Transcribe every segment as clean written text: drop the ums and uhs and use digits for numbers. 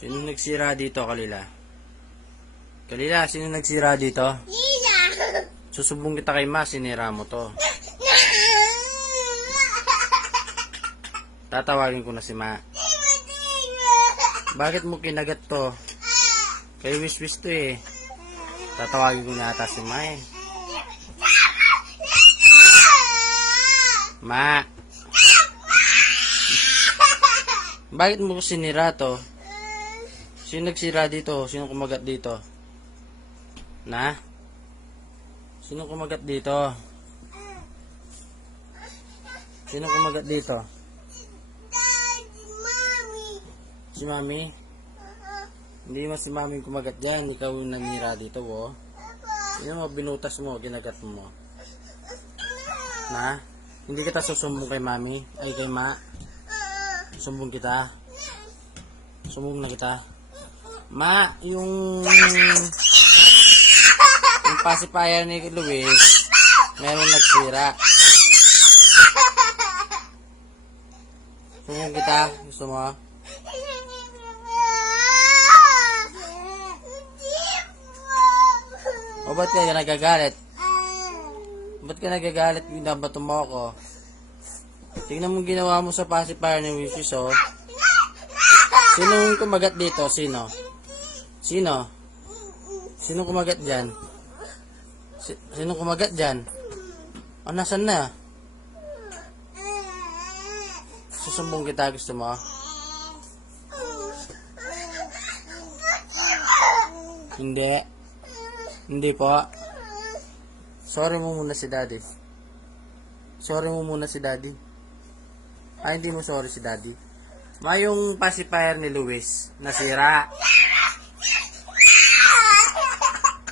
Sino nagsira dito, Kalila? Kalila, sino nagsira dito? Lila! Susubong kita kay Ma, sinira mo to. Tatawagin ko na si Ma. Bakit mo kinagat to? Kay Wiswis to eh. Tatawagin ko na ata si Ma eh. Ma! Bakit mo ko sinira to? Sino nagsira dito? Sino kumagat dito? Na? Sino kumagat dito? Sino kumagat dito? Mommy! Si Mami? Hindi mo si Mami kumagat dyan. Ikaw yung namira dito, oh. Sino mo, binutas mo, ginagat mo. Na? Hindi kita susumbong kay Mami? Ay, kay Ma? Sumbong kita? Sumbong na kita? Ma, yung pacifier ni Luis, meron nagsira. Sumbong kita? Gusto mo? O ba't ka nagagalit? Ba't ka nagagalit? Binabato mo ako. Tingnan mo ginawa mo sa pacifier ni Luis, oh. Sino kumagat dito? Sino? Sino? Sino kumagat dyan? Sino kumagat dyan? O, nasan na? Susumbong kita, gusto mo? Hindi. Hindi po. Sorry mo muna si Daddy. Sorry mo muna si Daddy. Ay, hindi mo sorry si Daddy. Ma, yung pacifier ni Luis, nasira.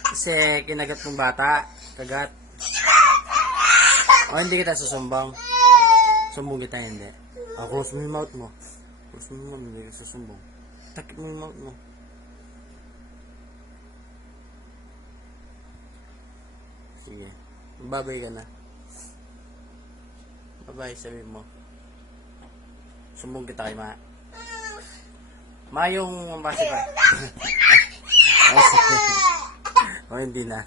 Kasi kinagat mong bata. Kagat. O, hindi kita susumbong. Sumbong kita, hindi. O, close mo yung mouth mo. Close mo yung mouth mo, hindi kita susumbong. Takip mo yung mouth mo. Sige. Babay ka na. Babay, sabi mo. Sumbong kita kay Ma. Ma, yung pacifier. O, hindi na.